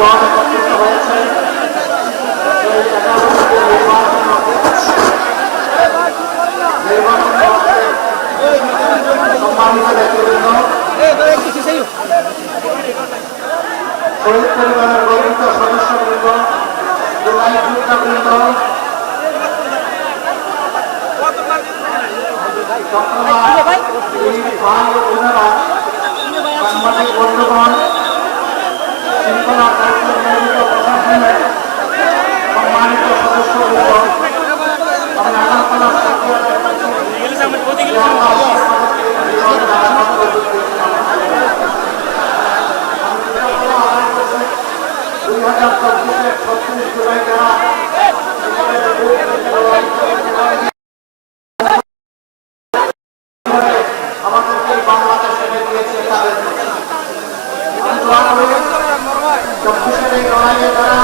বন্ধুগণ একত্রিত হয়েছে সেই সম্মানিত ব্যক্তিবৃন্দ, শহীদ পরিবারের গর্বিত সদস্যবৃন্দ, জুলাই যোদ্ধাবৃন্দ, ভাই ও বোনেরা, সাংবাদিক বন্ধুগণ, শৃঙ্খলা দায়িত্ব নিয়োজিত প্রশাসনের সম্মানিত সদস্যবৃন্দ, আমি আগারতলা জুলাই যারা আমাদেরকে বাংলাদেশ এনে দিয়েছে তাদের চব্বিশের এই লড়াইয়ে যারা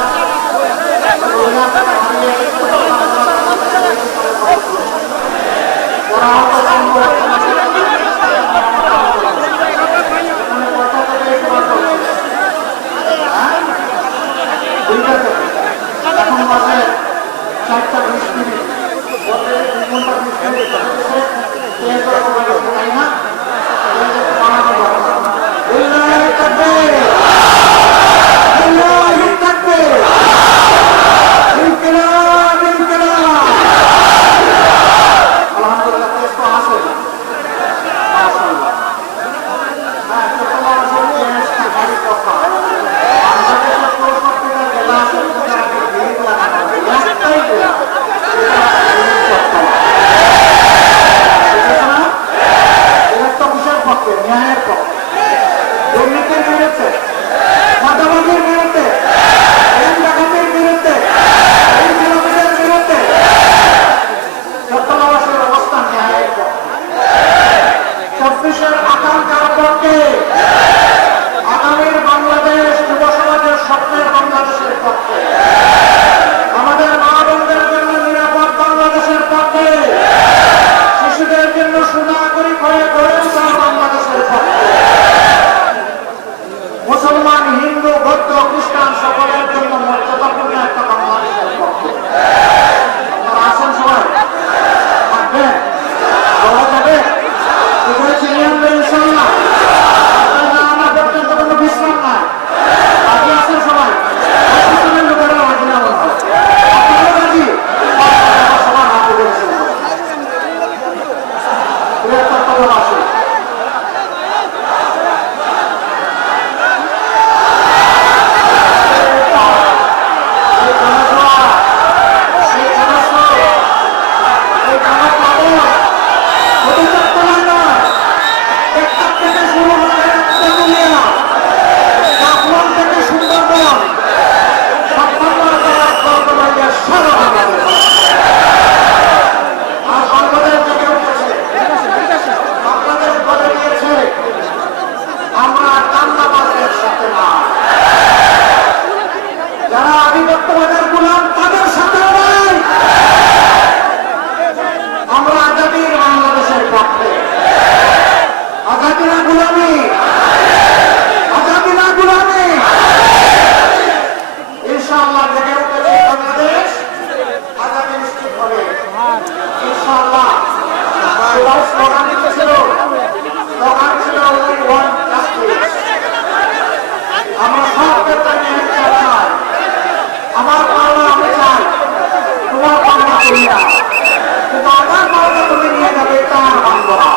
এখন বাজে 4টা 20 মিনিট, 2 ঘন্টা 20 মিনিট তাই না? মুসলমান, হিন্দু, বৌদ্ধ, খ্রিস্টান সকলের জন্য মর্যাদাপূর্ণ একটা বাংলাদেশের পক্ষে। আপনারা আসেন সবাই, থাকবেন, বলা যাবে এখানে চিনিয়ে আনবেন ইনশাআল্লাহ। আমার পর্যন্ত কোনো বিশ্রাম নাই, রাজি আছেন সবাই? লোকেরা রাজি না বলা আপনারা রাজি? সবার হাতে করেছেন বৃহত্তর আসে যারা আধিপত্যবাদের গোলাম তাদের সাথে নয়, আমরা আজাদির বাংলাদেশের পক্ষে। আজাদি না গোলামি, আজাদি না গোলামি। ইনশাআল্লাহ জেগে উঠেছে বাংলাদেশ, আজাদি নিশ্চিত হবে ইনশাআল্লাহ। স্লোগান ছিল only one justice। আমরা সব ক্ষেত্রে নিয়ে চাই, আমার পাওনা আমি চাই, তোমার পাওনা তুমি না, কিন্তু আমার পাওনা তুমি নিয়ে যাবে, এটা আর মানব না।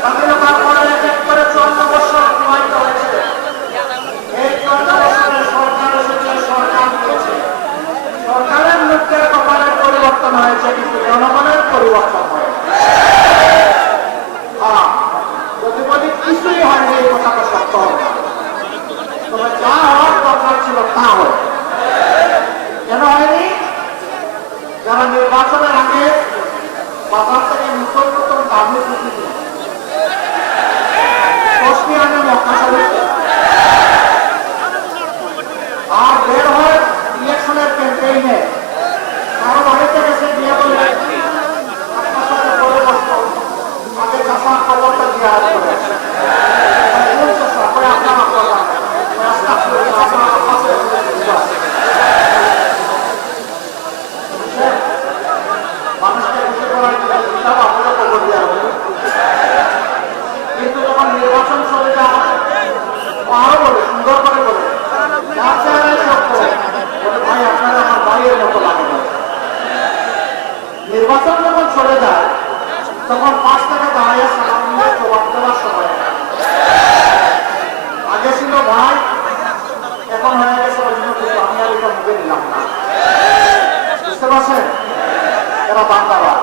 স্বাধীনতার পরে এক করে 54 বছর অতিবাহিত হয়েছে। এই 54 বছরে সরকার এসেছে, সরকার দিয়েছে, সরকারের লোকের কপালের পরিবর্তন হয়েছে, কিন্তু জনগণের পরিবর্তন হয়েছে। প্রতিবাদী কিছুই হয়নি, এই কথাটা সত্য হবে। তবে যা হওয়ার দরকার ছিল তা হয়। কেন হয়নি? যারা নির্বাচনের আগে বাজার থেকে নতুন নতুন দাবি দিয়েছিল, আনে মক্কা শরীফে, আর বের হয় ইলেকশনের ক্যাম্পেইনে, কারো বাড়িতে গেছে দিয়ে বলে আপনার সাথে করে বসবো, আগে চাষার খবরটা জিয়ারত করে আপনার দিলাম না। বুঝতে পারছেন? এরা বান্দাবাদ,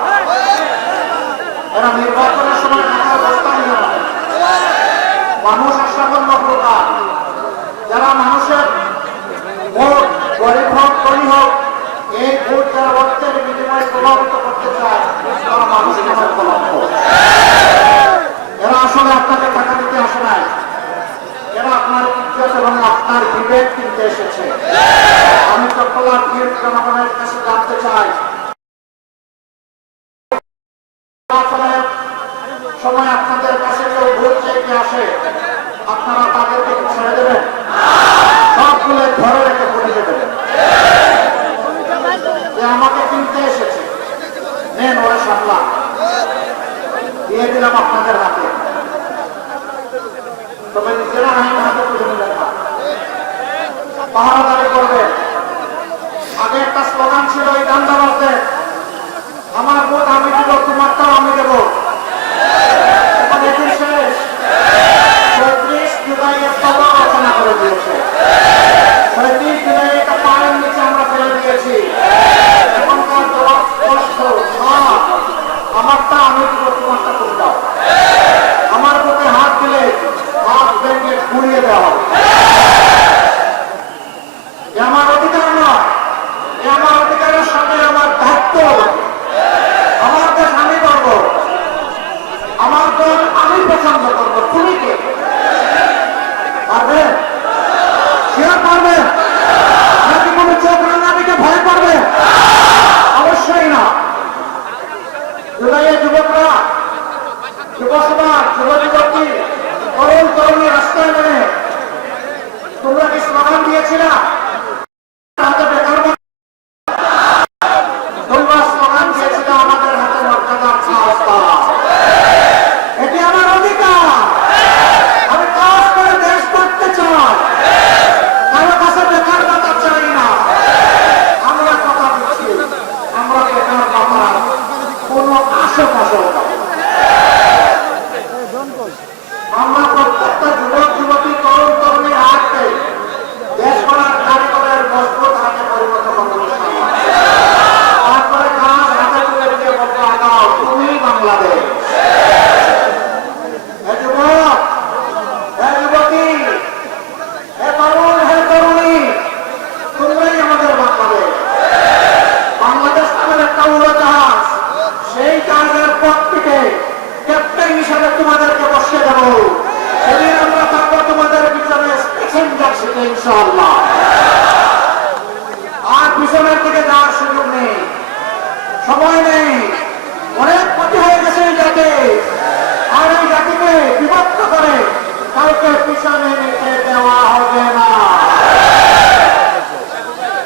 এরা নির্বাচনের সময় মাথায় বস্তা নিয়ে নেয়। মানুষ সকল মখলুকাত, যারা মানুষের ভোট, গরিব হোক ধনী হোক, এই ভোট যারা অর্থের বিনিময়ে প্রভাবিত করতে চায়, তারা মানুষ নামের কলঙ্ক। এরা আসলে আপনাকে টাকা দিতে আসে নাই, এরা আপনার ইজ্জত এবং আপনার বিবেক কিনতে এসেছে। আমি চট্টগ্রাম বীর জনগণের কাছে জানতে চাই, সময় আপনাদের কাছে কেউ ভোট চাইতে আসে, আপনারা তাদেরকে ছেড়ে দেবেন? সবগুলো ধরে রেখে পরিচয় দেবেন যে আমাকে কিনতে এসেছে, নেন ওরা সামলা, দিয়ে দিলাম আপনাদের হাতে। তবে নিজেরা আইন হাতে তুলে নিলেন না, পাহারাদারি করবেন। আগে একটা স্লোগান ছিল এই দান্দাবাজদের, আমার ভোট আমি দেব, তোমারটাও আমি দেব। এখন এটি শেষ, ৩৬ জুলাই তবা রচনা করে দিয়েছে। ৩৬ জুলাই একটা পায়ের নিচে আমরা ফেলে দিয়েছি। এখনকার জবাব স্পষ্ট, আমারটা আমি দেব, তোমারটা তুমি দাও। আমার বুকে হাত দিলে হাত ভেঙে ঘুরিয়ে দেওয়া হবে। আমার অধিকার নয়, আমার অধিকারের সঙ্গে আমার দায়িত্ব। আমার দেশ আমি করব, আমার দল আমি পছন্দ করবো। তুমি কে? পারবে? সেরা পারবে নাকি কোন চোখ রাঙানিকে ভয় করবে? অবশ্যই না। জুলাইয়ে যুবকরা, যুবসমাজ, যুব যুবতী, তরুণ তরুণী রাস্তায় নেমে তোমরা কি স্লোগান দিয়েছিলা? হাতে বেকার তোমরা স্লোগান দিয়েছিল আমাদের হাতে মর্যাদার সংস্থা। এটি আমার অধিকার, আমি কাজ করে দেশ করতে চাই, কারো কাছে বেকার কথা চাই না। আমরা কথা দিচ্ছি, আমরা বেকার কথার কোন আশেপাশে আমরা প্রত্যেকটা যুবক যুবতী, তরুণ তরুণীর হাতে দেশ গড়ার কারিগরের মজবুত হাতে পরিণত করবো। তারপরে কাজ হাতে তুলে দিয়ে বলবো, আগাও তুমি বাংলাদেশ। হে যুবক, হে যুবতী, হে তরুণ, হে তরুণী, তোমরাই আমাদের বাংলাদেশ। বাংলাদেশ নামের একটা উড়োজাহাজ, সেই জাহাজের পথটিকে ক্যাপ্টেন হিসাবে তোমাদেরকে বসিয়ে দেব। সেদিন আমরা থাকবো তোমাদের পিছনে প্যাসেঞ্জার সিটে, ইনশাআল্লাহ। আর পিছনের দিকে যাওয়ার সুযোগ নেই, সময় নেই, অনেক ক্ষতি হয়ে গেছে এই জাতি। আর এই জাতিকে বিভক্ত করে কাউকে পিছনে নিতে দেওয়া হবে না।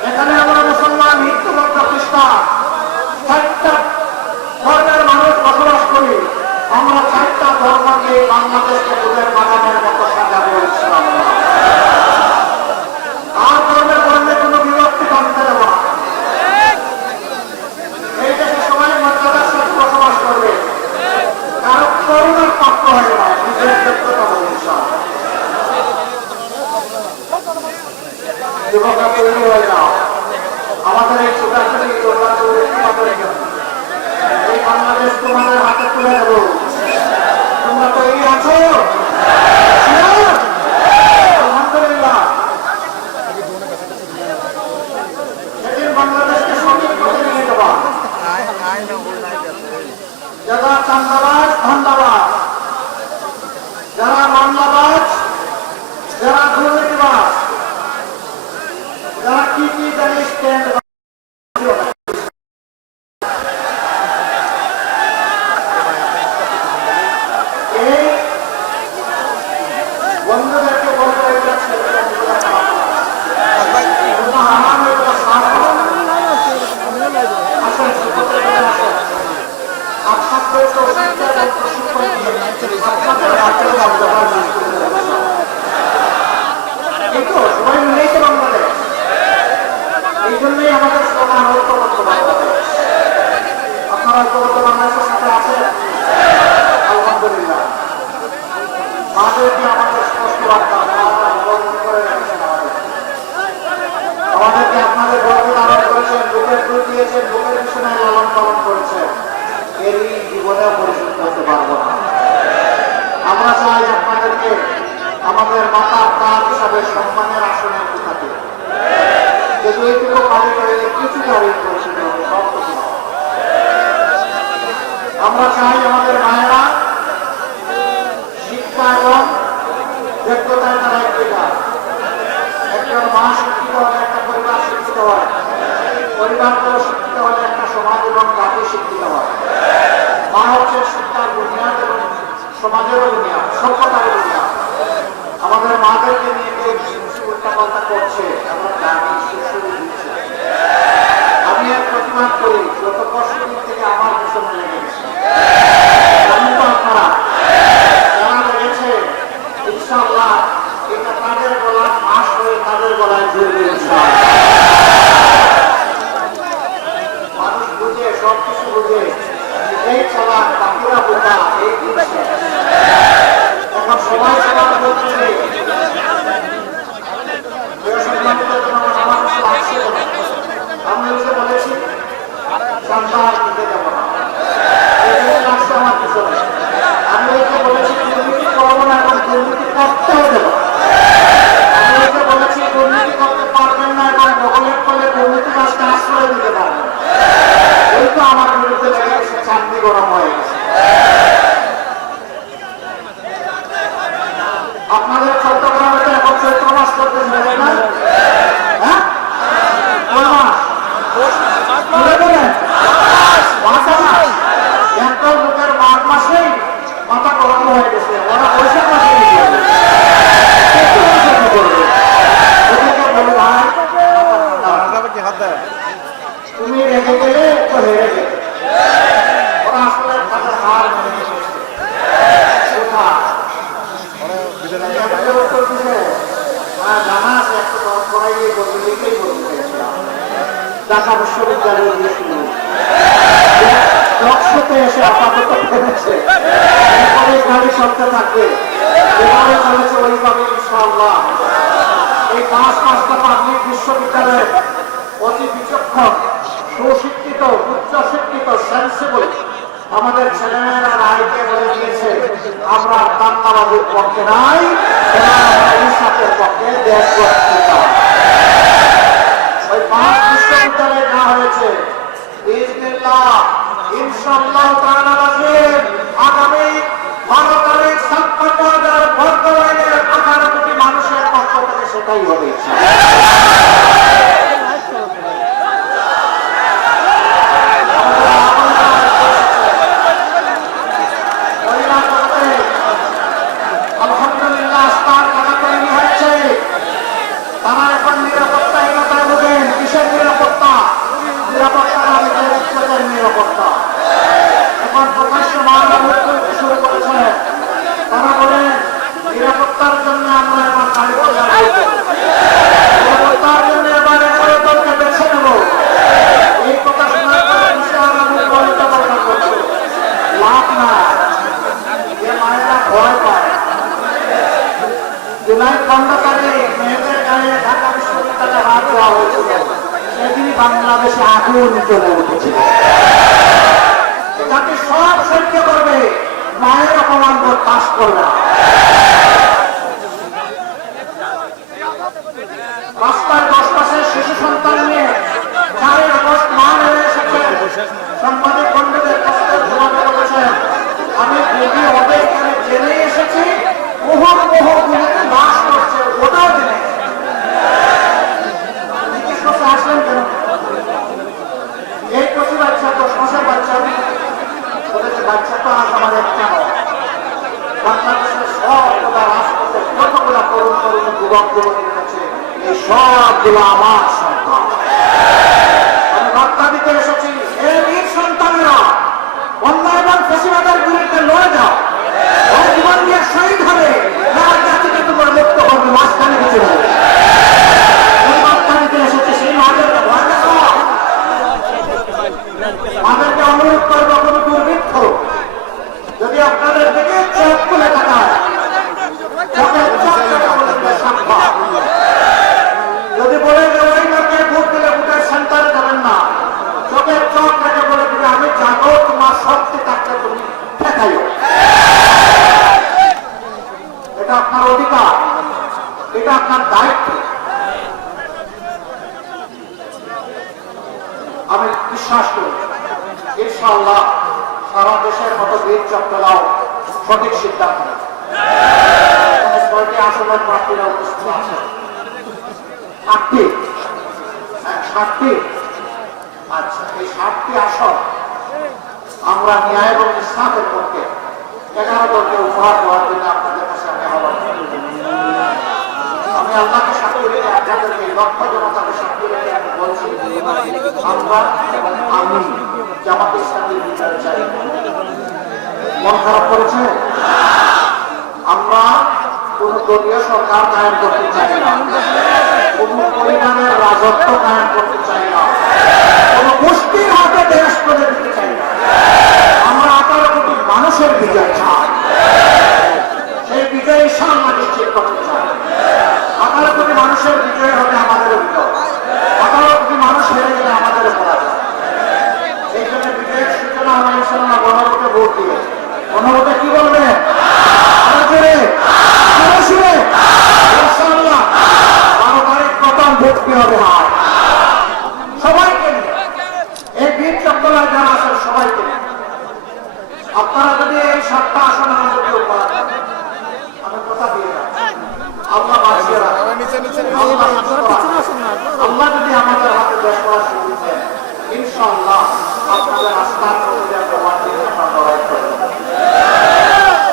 এখানে আমরা মুসলমান, হিন্দু, বৌদ্ধ, খ্রিস্টান 4টা ধর্মের মানুষ বসবাস করি। আমরা 4টা ধর্মকে বাংলাদেশকে দুধের বাগানের মতো সাজাবো, ইনশাআল্লাহ। আর ধর্মের ধর্মে কোনো বিভক্তি করতে দেব না। এই দেশে সবাই মর্যাদার সাথে বসবাস করবে, কারো করুণার পাত্র হয়ে যায়, নিজের যোগ্যতা বলে, ইনশাআল্লাহ। যুবকরা তৈরি হয়ে যাও, আমাদের এই ছোটাছুটি এই বাংলাদেশ তোমাদের হাতে তুলে দেব। তোমরা তৈরি আছো? আলহামদুলিল্লাহ। সেদিন বাংলাদেশকে সঠিক পথে নিয়ে যাবা। যারা চান্দাবাজ, ধান্দাবাজ, যারা মামলাবাজ, যারা দুর্নীতিবাজ, যারা কি কি জানিস মাতা প্রাণ হিসাবে সম্মানের আসনে থাকে, যদি এইটুকু পারি করে কিছু দাঁড়িয়ে করেছিল সব কিছু। আমরা চাই আমাদের মায়েরা শিক্ষা এবং যোগ্যতায় তারা এগিয়ে। একজন মা শিক্ষিত হলে একটা পরিবার শিক্ষিত হয়, পরিবারগুলো শিক্ষিত হলে একটা সমাজ এবং জাতি শিক্ষিত হয়। মা হচ্ছে শিক্ষার বুনিয়াদ এবং সমাজেরও বুনিয়াদ, সভ্যতারও বুনিয়াদ। আমাদের মাদেরকে নিয়ে কেউ উল্টাপাল্টা করছে, আমরা জানি, সুশুরি দিচ্ছে। আমি এক প্রতিবাদ করি, গত 5 দিন থেকে আমার পিছনে লেগেছে। জানি তো আপনারা যারা লেগেছে, ইনশাআল্লাহ এটা তাদের গলার ফাঁস হয়ে তাদের গলায় জুড়বে ইনশাআল্লাহ। মানুষ বুঝে, সবকিছু বুঝে, এই চলা বাকিরা বোকা, এই দিচ্ছে। এখন সবাই সবার বলছে আমি বলেছি সন্তান দিতে যাব না, আমার পিছনে আমি বলেছি দুর্নীতি করবো না এবং দুর্নীতি করতেও দেব। আমি বলেছি দুর্নীতি করতে পারবেন না এবং দখলের ফলে দুর্নীতি কাজকে আশ্রয় দিতে পারবেন। এই তো আমার বিরুদ্ধে লেগে গেছে, চাকরি গরম হয়ে গেছে। আপনাদের চট্টগ্রামে তো এখন চৈত্র মাস করতেছে না? হ্যাঁ, কোন মাস? একটা লোকের মাঘ মাসেই মাথা গরম হয়ে গেছে, ওরা বৈশাখ মাসে করবে। বলে ভাই তুমি রেখে গেলে তো হেরে গেলে। ওরা আসলে তাদের হার মেনে গেছে। জানা আছে একটা দল করাই গিয়ে বলতে লিখেই বলতে চাইছিলাম ঢাকা বিশ্ববিদ্যালয়ে গিয়েছিল, লক্ষ্যতে এসে আপাতত ফেলেছে, গাড়ি চলতে থাকবে, এভাবে চলেছে ওইভাবে ইনশাআল্লাহ। এই 5-5টা পাবলিক বিশ্ববিদ্যালয়ে অতি বিচক্ষণ, সুশিক্ষিত, উচ্চশিক্ষিত, সেন্সিবল আমাদের ছেলেমেয়েরা রায়কে বলে দিয়েছে আমরা দাঙ্গাবাজির পক্ষে নাই, আমরা ইনসাফের পক্ষে, দেশ গড়তে চাই। ওই 5 বিশ্ববিদ্যালয়ে যা হয়েছে ইনশাআল্লাহ তাআলা আগামী 12 তারিখ 56,000 বর্গ মাইলের 18 কোটি মানুষের পক্ষ থেকে সেটাই হবে। আলহামদুলিল্লাহ আস্তার টাকা তৈরি হচ্ছে, তারা এখন নিরাপত্তাহীনতায় ভোগেন। কিসের নিরাপত্তা? নিরাপত্তা নিরাপত্তা এখন প্রকাশ্য মানবতা করতে শুরু করেছে। তারা বলেন নিরাপত্তার জন্য আমরা এবার গাড়ি নিরাপত্তার জন্য এবার এগারো দলকে বেছে নেব। এই কথা শোনার পরে করছে লাভ না, যে মায়েরা ভয় পায়। জুলাই 15 তারিখ মেয়েদের গায়ে ঢাকা বিশ্ববিদ্যালয়ে হাত দেওয়া হয়েছিল, সেদিনই বাংলাদেশে আগুন চলে উঠেছিল। যাতে সব সহ্য করবে, মায়ের অপমান পাস করবে না। রাস্তায় 10 মাসের শিশু সন্তান নিয়ে 4 আগস্ট মা নেমে এসেছে। সাংবাদিক বন্ধুদের কাছে জবাবে বলেছেন আমি দিদি হবে এখানে জেনে এসেছি, বহু গুলিতে লাশ করছে, ওটাও জেনে আসলেন কেন? এই কচি বাচ্চা 10 মাসের বাচ্চা, বাচ্চা তো আজ আমাদের কেন? বাংলাদেশের সবগুলা রাজপথে কতগুলা তরুণ তরুণী যুবক যুবতী রয়েছে, এই সবগুলো আমার সন্তান। আমি বার্তা দিতে এসেছি, হে বীর সন্তানেরা, অন্যায় এবং ফেসিবাদের বিরুদ্ধে লড়ে যাও। জীবন দিয়ে শহীদ হবে না, জাতিকে তোমার মুক্ত করবে, মাঝখানে কিছু হবে। এই বার্তা দিতে এসেছি, সেই মাদেরকে ভয় দেখো, মাদেরকে অনুরোধ করবো কোনো দুর্বৃত্ত যদি আপনাদের দিকে চোখ খুলে তাকায়, যদি বলে যে ওই লোকের ভোট দিলে ভোটের সেন্টারে যাবেন না, চোখের চোখ থেকে বলে দিবে আমি জানো তোমার শক্তি থাকলে তুমি ঠেকাইও, এটা আপনার অধিকার। এটা আপনার দায়িত্ব। আমি বিশ্বাস করি ইনশাআল্লাহ সারা দেশের মতো বীর চট্টলাও সঠিক সিদ্ধান্ত নেবে। ছয়টি আসনের প্রার্থীরা উপস্থিত আছে, 60টি। আচ্ছা, এই 60টি আসন আমরা ন্যায় এবং ইসলামের পক্ষে 11 দলকে উপহার দেওয়ার জন্য আপনাদের কাছে আমি আহ্বান করি। আমি আল্লাহকে সাক্ষী রেখে আপনাদেরকে লক্ষ জনতাকে সাক্ষী রেখে আমি বলছি, আমরা এবং আমি জামাত ইসলামের বিচার চাই। মন খারাপ করেছে? আমরা কোন দলীয় সরকার কায়েম করতে চাই না, কোন পরিমাণের রাজত্ব কায়েম করতে চাই না, কোন গোষ্ঠীর হাতে দেশ করে দিতে চাই না। আমরা 18 কোটি মানুষের বিজয় চাই, সেই বিজয় ইনশাআল্লাহ নিশ্চিত করতে চাই। 18 কোটি মানুষের বিজয় হবে আমাদের বিজয়, 18 কোটি মানুষ হেরে গেলে আমাদের পরাজয়। এই জন্য বিজয়ের সূচনা আমরা ইনশাআল্লাহ গণভোটে ভোট দিবে। গণভোটে কি বলবে? সবাইকে এই বীর চট্টলায় যারা আছেন সবাইকে আপনারা যদি এই 7টা আসন আমাদের উপহার দেন, আমি কথা দিয়ে আল্লাহ বাঁচিয়ে রাখেন, আল্লাহ যদি আমাদের হাতে দেশ করার সুযোগ দেন, ইনশাআল্লাহ আপনাদের আস্থার প্রতি প্রমাণ দিয়ে আপনার লড়াই করবেন।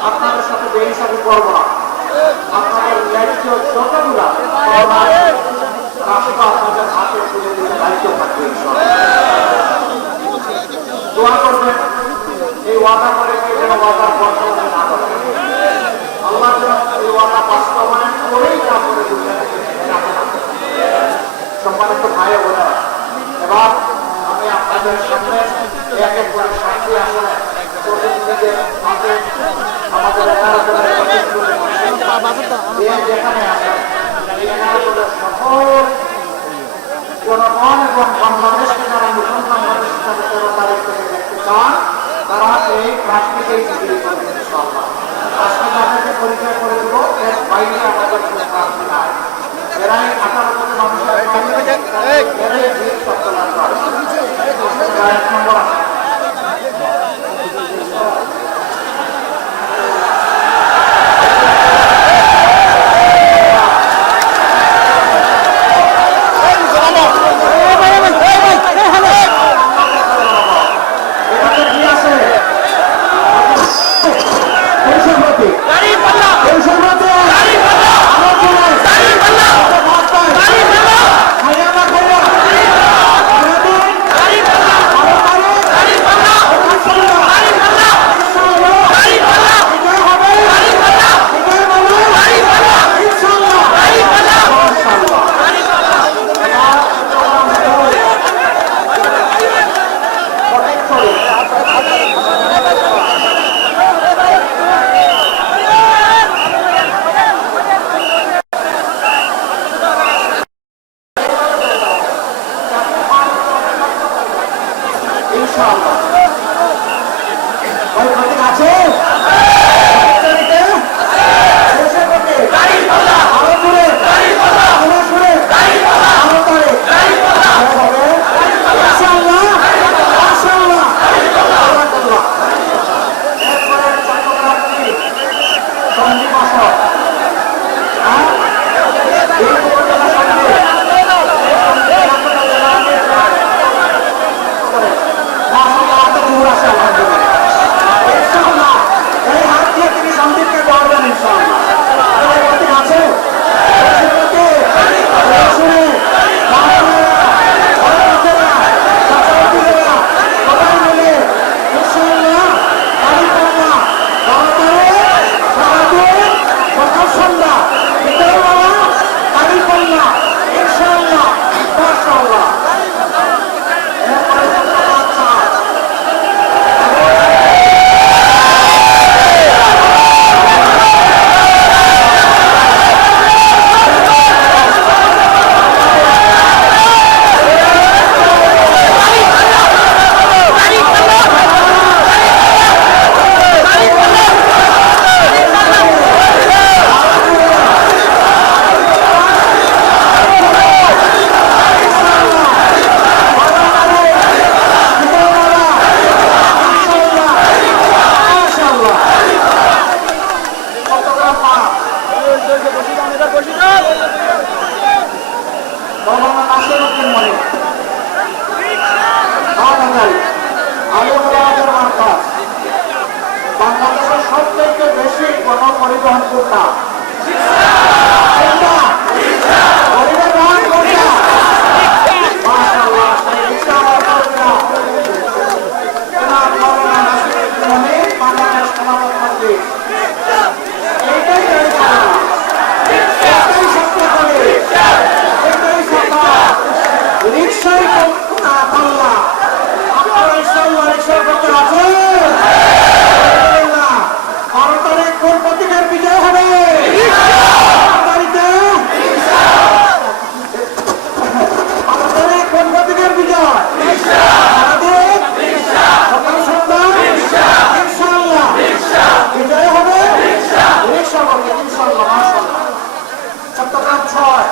আপনাদের সাথে বেহিসাবি করবো না। আপনাদের ন্যায্য যতগুলা রাষ্ট্র আপনাদের হাতে তুলে দিতে দায়িত্ব থাকবে। দোয়া করবেন এই ওয়াদা করে যেন ওয়াদার বর্তমানে না করে, আল্লাহ যেন এই ওয়াদা বাস্তবায়ন করেই তারপরে দুনিয়া থেকে সম্মানিত ভাই বোনেরা, এবার আমি আপনাদের সামনে এক এক করে 7টি আসনে প্রতিনিধিদের হাতে আমাদের 11 দলের যেখানে আসেন এই 11 দলের সকল জনগণ এবং বাংলাদেশকে যারা নতুন বাংলাদেশ হিসাবে 13 তারিখ থেকে দেখতে চান তারা এই প্রার্থীকেই বিজয়ী করবেন ইনশাআল্লাহ। আজকে তাদেরকে পরিচয় করে দেবো, এর বাইরে আমাদের কোনো প্রার্থী নাই। এরাই 18 কোটি মানুষের এরাই বীর চট্টলার প্রার্থী। 1 নম্বর আছে মনে আলিমুল্লাহের মার্কাজ বাংলাদেশের সবথেকে বেশি গণপরিবহন কোনটা? পরিবহন কোনটা? মাশাআল্লাহ, সেই রিকশা মার্কাজরা জনাব মাওলানা নাসিরুদ্দিন আমিন বাংলাদেশ খেলাফত মজলিস এইটাই সত্য করে এটাই সত্য রিকশাই না পাল্লা আপনারা ইনশাআল্লাহ রিকশার পক্ষে আছেন? আলহামদুলিল্লাহ। 12 তারিখ কোন প্রতীকের বিজয় হবে? কোন প্রতীকের বিজয়? সকাল সন্ধ্যা ইনশাআল্লাহ বিজয় হবে রিকশা হবে ইনশাআল্লাহ। মাশাআল্লাহ। চট্টগ্রাম 6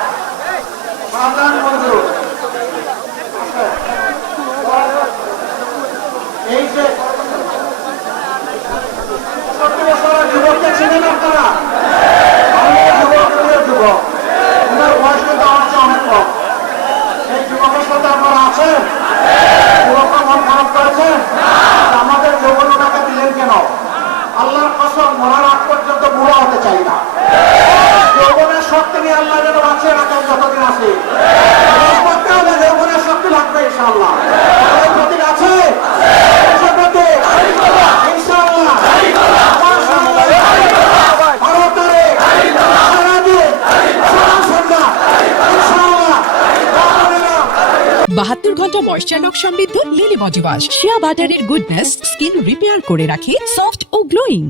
শাহজাহান মঞ্জুর এই যে 70 বছরের যুবককে চিনেন আপনারা? আমি যুবক ওনার বয়স কিন্তু আমার চেয়ে অনেক কম। এই যুবকের সাথে আপনারা আছেন? যুবকরা মন খারাপ করেছেন? আমাদের যৌবনটাকে দিলেন কেন? আল্লাহর কসম মরার আগ পর্যন্ত বুড়া হতে চাই না। যৌবনের শক্তি নিয়ে আল্লাহ যেন বাঁচিয়ে রাখেন যতদিন আছে। যৌবনের শক্তি লাগবে ইনশাআল্লাহ। প্রতীক আছে ইনশাআল্লাহ। বাহাত্তর ঘন্টা ময়েশ্চার লক সমৃদ্ধ লিলি বডি ওয়াশ শিয়া বাটারের গুডনেস স্কিন রিপেয়ার করে রাখে সফট ও গ্লোয়িং।